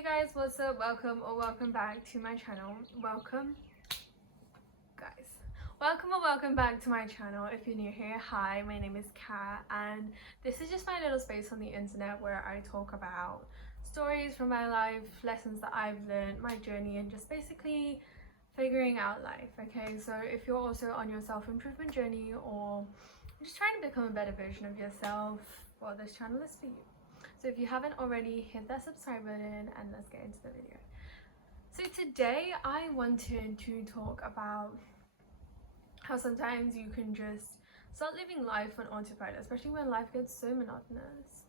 Hey guys, what's up? Welcome back to my channel. Welcome back to my channel. If you're new here, hi, my name is Kat, and this is just my little space on the internet where I talk about stories from my life, lessons that I've learned, my journey, and just basically figuring out life. Okay, so if you're also on your self-improvement journey or just trying to become a better version of yourself, well, this channel is for you. So if you haven't already, hit that subscribe button and let's get into the video. So today I wanted to talk about how sometimes you can just start living life on autopilot, especially when life gets so monotonous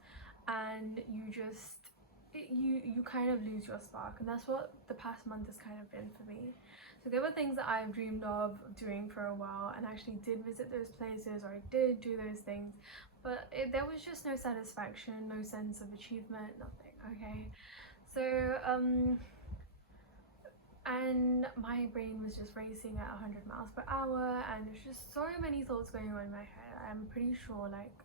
and you kind of lose your spark. And that's what the past month has kind of been for me. So there were things that I've dreamed of doing for a while and actually did visit those places, or I did do those things, but there was just no satisfaction, no sense of achievement, nothing. Okay, so and my brain was just racing at 100 miles per hour, and there's just so many thoughts going on in my head. I'm pretty sure like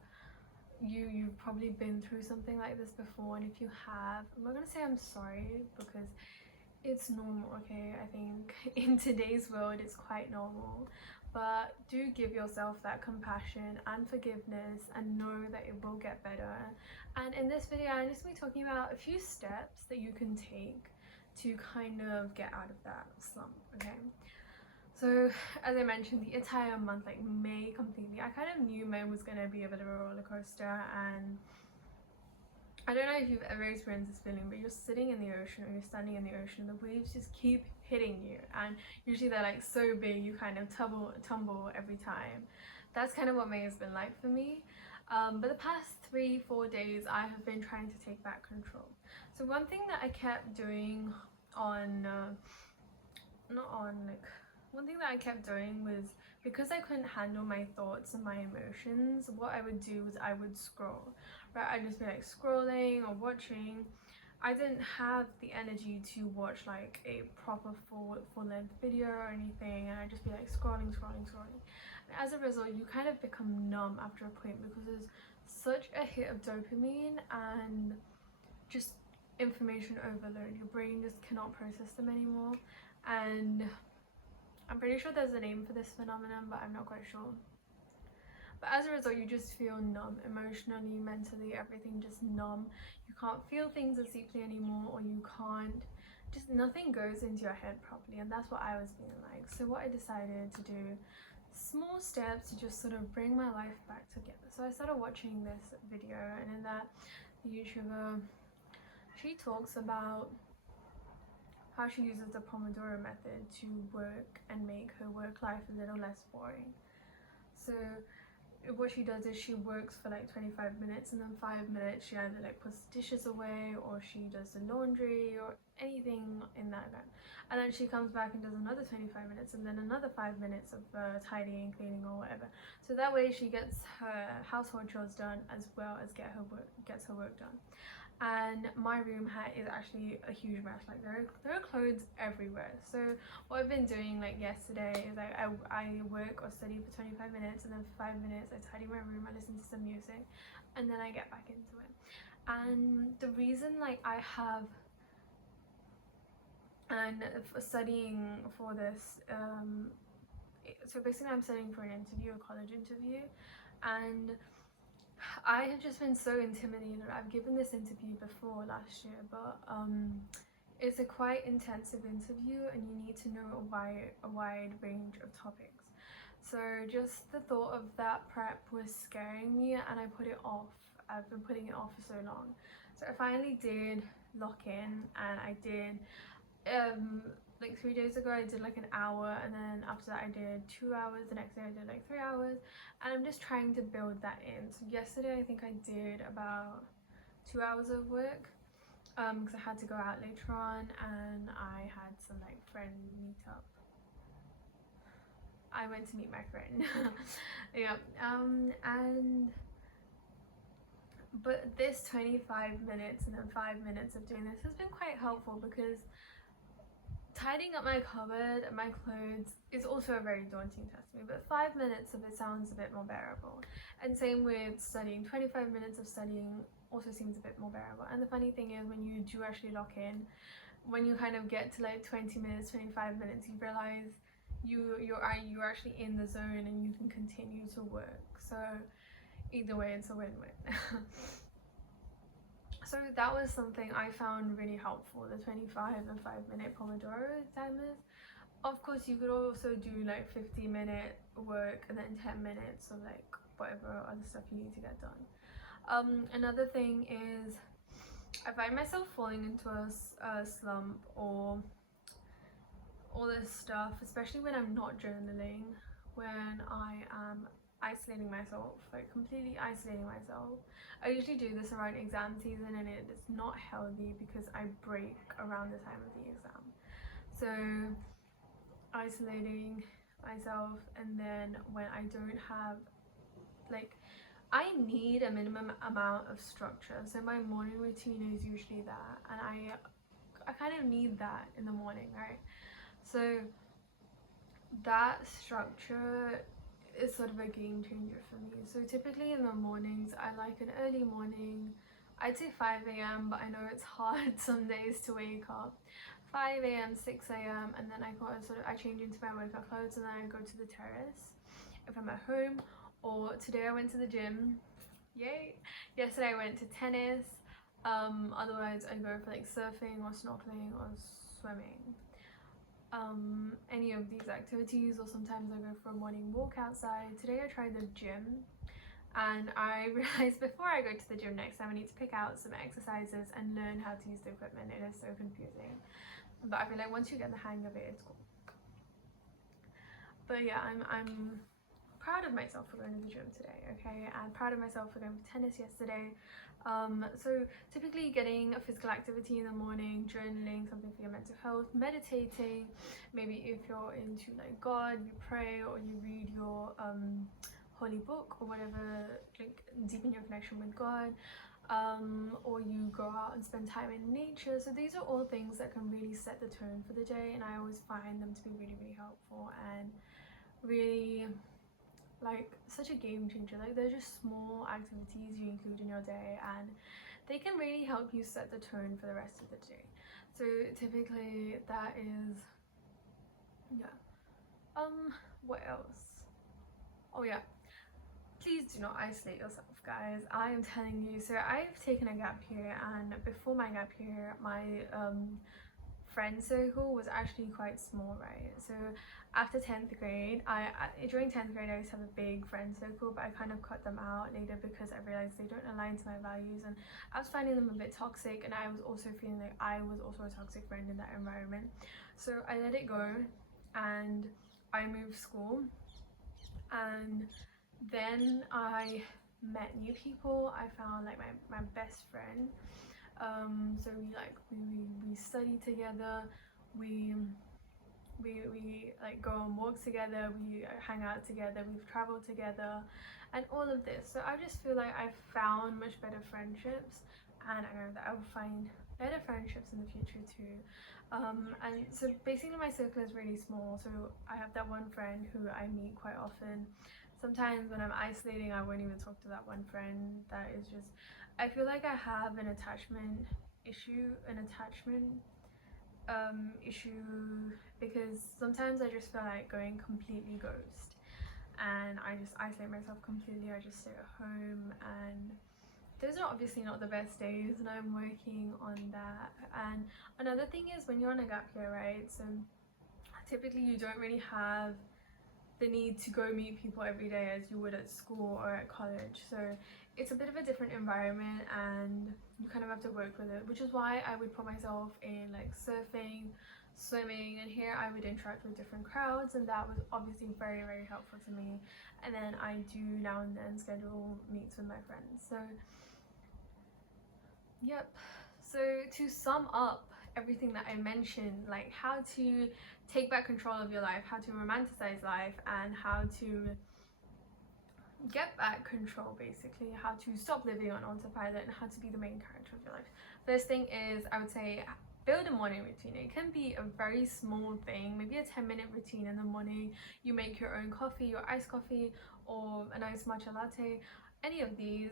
you've probably been through something like this before, and if you have, I'm not gonna say I'm sorry because it's normal. Okay, I think in today's world it's quite normal, but do give yourself that compassion and forgiveness and know that it will get better. And in this video I'm just going to be talking about a few steps that you can take to kind of get out of that slump. Okay, so as I mentioned, the entire month, like May completely, I kind of knew May was going to be a bit of a roller coaster. And I don't know if you've ever experienced this feeling, but you're sitting in the ocean or you're standing in the ocean, the waves just keep hitting you, and usually they're like so big you kind of tumble every time. That's kind of what May has been like for me. But the past 3-4 days I have been trying to take back control. So one thing that I kept doing one thing that I kept doing was, because I couldn't handle my thoughts and my emotions, what I would do was I would scroll, right? I'd just be like scrolling or watching. I didn't have the energy to watch like a proper full-length video or anything, and I'd just be like scrolling. And as a result, you kind of become numb after a point because there's such a hit of dopamine and just information overload. Your brain just cannot process them anymore, and I'm pretty sure there's a name for this phenomenon, but I'm not quite sure. But as a result, you just feel numb emotionally, mentally, everything just numb. You can't feel things as deeply anymore, or you can't, just nothing goes into your head properly, and that's what I was feeling like. So what I decided to do, small steps to just sort of bring my life back together. So I started watching this video, and in that, the YouTuber, she talks about how she uses the Pomodoro method to work and make her work life a little less boring. So what she does is she works for like 25 minutes, and then 5 minutes she either like puts dishes away, or she does the laundry, or anything in that event. And then she comes back and does another 25 minutes, and then another 5 minutes of tidying, cleaning, or whatever. So that way she gets her household chores done as well as gets her work done. And my room is actually a huge mess. Like there are clothes everywhere. So what I've been doing, like yesterday, is like I work or study for 25 minutes, and then for 5 minutes I tidy my room, I listen to some music, and then I get back into it. And the reason like I have and studying for this, so basically I'm studying for an interview, a college interview, and I have just been so intimidated. I've given this interview before last year, but it's a quite intensive interview, and you need to know a wide range of topics. So just the thought of that prep was scaring me, and I put it off. I've been putting it off for so long. So I finally did lock in, and I did like 3 days ago I did like an hour, and then after that I did 2 hours, the next day I did like 3 hours, and I'm just trying to build that in. So yesterday I think I did about 2 hours of work because I had to go out later on, and I had some like friend meetup. I went to meet my friend. Yeah, but this 25 minutes and then 5 minutes of doing this has been quite helpful, because tidying up my cupboard and my clothes is also a very daunting task to me, but 5 minutes of it sounds a bit more bearable. And same with studying. 25 minutes of studying also seems a bit more bearable. And the funny thing is, when you do actually lock in, when you kind of get to like 20 minutes, 25 minutes, you realize you're actually in the zone and you can continue to work. So either way, it's a win-win. So that was something I found really helpful, the 25 and 5-minute Pomodoro timers. Of course, you could also do like 50-minute work and then 10 minutes of like whatever other stuff you need to get done. Another thing is, I find myself falling into a slump or all this stuff, especially when I'm not journaling, when I am isolating myself, like completely isolating myself. I usually do this around exam season, and it is not healthy because I break around the time of the exam. So isolating myself, and then when I don't have, like, I need a minimum amount of structure. So my morning routine is usually that, and I kind of need that in the morning, right? So that structure is sort of a game changer for me. So typically in the mornings, I like an early morning. I'd say 5 a.m, but I know it's hard some days to wake up. 5 a.m, 6 a.m, and then I change into my workout clothes, and then I go to the terrace if I'm at home. Or today I went to the gym, yay! Yesterday I went to tennis. Otherwise I go for like surfing or snorkeling or swimming. Any of these activities, or sometimes I go for a morning walk outside. Today I tried the gym, and I realized before I go to the gym next time I need to pick out some exercises and learn how to use the equipment. It is so confusing, but I feel like once you get the hang of it, it's cool. But yeah, I'm proud of myself for going to the gym today, okay? I'm proud of myself for going to tennis yesterday. So typically getting a physical activity in the morning, journaling, something for your mental health, meditating, maybe if you're into like God, you pray or you read your holy book or whatever, like deepen your connection with God, or you go out and spend time in nature. So these are all things that can really set the tone for the day, and I always find them to be really, really helpful and really like such a game changer. Like, they're just small activities you include in your day, and they can really help you set the tone for the rest of the day. So typically that is, yeah. What else? Oh yeah, please do not isolate yourself, guys. I am telling you. So I've taken a gap year, and before my gap year, my friend circle was actually quite small, right? So after 10th grade, during 10th grade I used to have a big friend circle, but I kind of cut them out later because I realized they don't align to my values, and I was finding them a bit toxic, and I was also feeling like I was also a toxic friend in that environment. So I let it go, and I moved school, and then I met new people. I found like my best friend. So we study together, we like go on walks together, we hang out together, we've traveled together, and all of this. So I just feel like I've found much better friendships, and I know that I will find better friendships in the future too. And so basically my circle is really small. So I have that one friend who I meet quite often. Sometimes when I'm isolating, I won't even talk to that one friend. That is just, I feel like I have an attachment issue, because sometimes I just feel like going completely ghost, and I just isolate myself completely. I just stay at home, and those are obviously not the best days, and I'm working on that. And another thing is, when you're on a gap year, right, so typically you don't really have the need to go meet people every day as you would at school or at college. So it's a bit of a different environment, and you kind of have to work with it, which is why I would put myself in like surfing, swimming, and here I would interact with different crowds, and that was obviously very, very helpful to me. And then I do now and then schedule meets with my friends. So yep. So to sum up everything that I mentioned, like how to take back control of your life, how to romanticize life, and how to get back control, basically how to stop living on autopilot and how to be the main character of your life. First thing is, I would say, build a morning routine. It can be a very small thing, maybe a 10-minute routine in the morning. You make your own coffee, your iced coffee, or a nice matcha latte. any of these,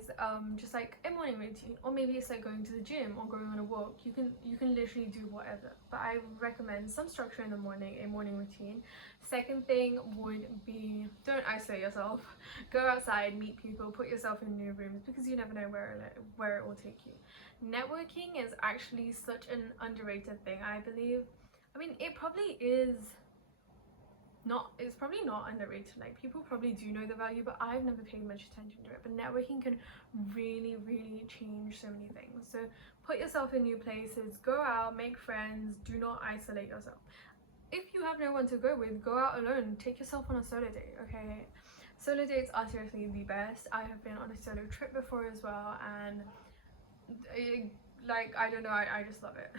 just like a morning routine, or maybe it's like going to the gym or going on a walk. You can literally do whatever, but I recommend some structure in the morning, a morning routine. Second thing would be, don't isolate yourself. Go outside, meet people, put yourself in new rooms, because you never know where it will take you. Networking is actually such an underrated thing, I believe. I mean, it probably is not, it's probably not underrated, like people probably do know the value, but I've never paid much attention to it. But networking can really change so many things. So put yourself in new places, go out, make friends, do not isolate yourself. If you have no one to go with, go out alone, take yourself on a solo date. Okay, solo dates are seriously the best. I have been on a solo trip before as well, and like, I don't know, I just love it.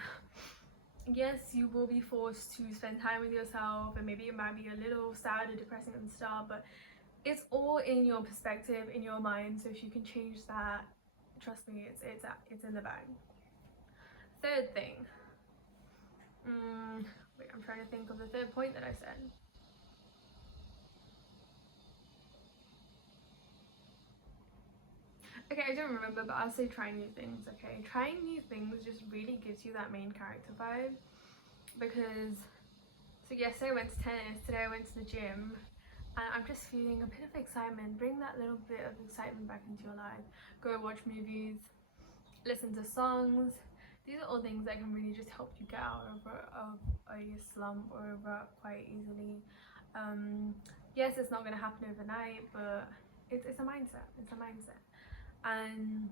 Yes, you will be forced to spend time with yourself, and maybe it might be a little sad or depressing and stuff, but it's all in your perspective, in your mind. So if you can change that, trust me, it's in the bag. Third thing, wait, I'm trying to think of the third point that I said. Okay, I don't remember, but I'll say try new things. Okay, trying new things just really gives you that main character vibe. Because, so yesterday I went to tennis, today I went to the gym, and I'm just feeling a bit of excitement. Bring that little bit of excitement back into your life. Go watch movies, listen to songs. These are all things that can really just help you get out of a slump or a rut quite easily. Yes, it's not going to happen overnight, but it's a mindset. It's a mindset. And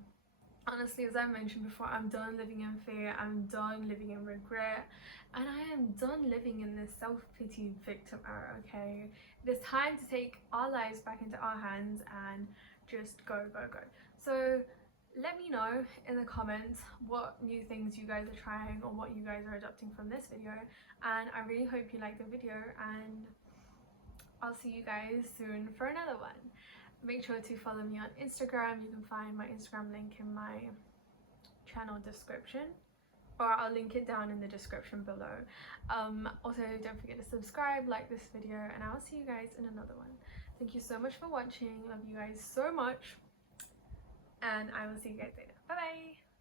honestly, as I mentioned before, I'm done living in fear, I'm done living in regret, and I am done living in this self-pity victim era. Okay, it is time to take our lives back into our hands and just go. So let me know in the comments what new things you guys are trying or what you guys are adopting from this video, and I really hope you like the video, and I'll see you guys soon for another one. Make sure to follow me on Instagram. You can find my Instagram link in my channel description, or I'll link it down in the description below. Also, don't forget to subscribe, like this video, and I'll see you guys in another one. Thank you so much for watching. Love you guys so much, and I will see you guys later. Bye bye.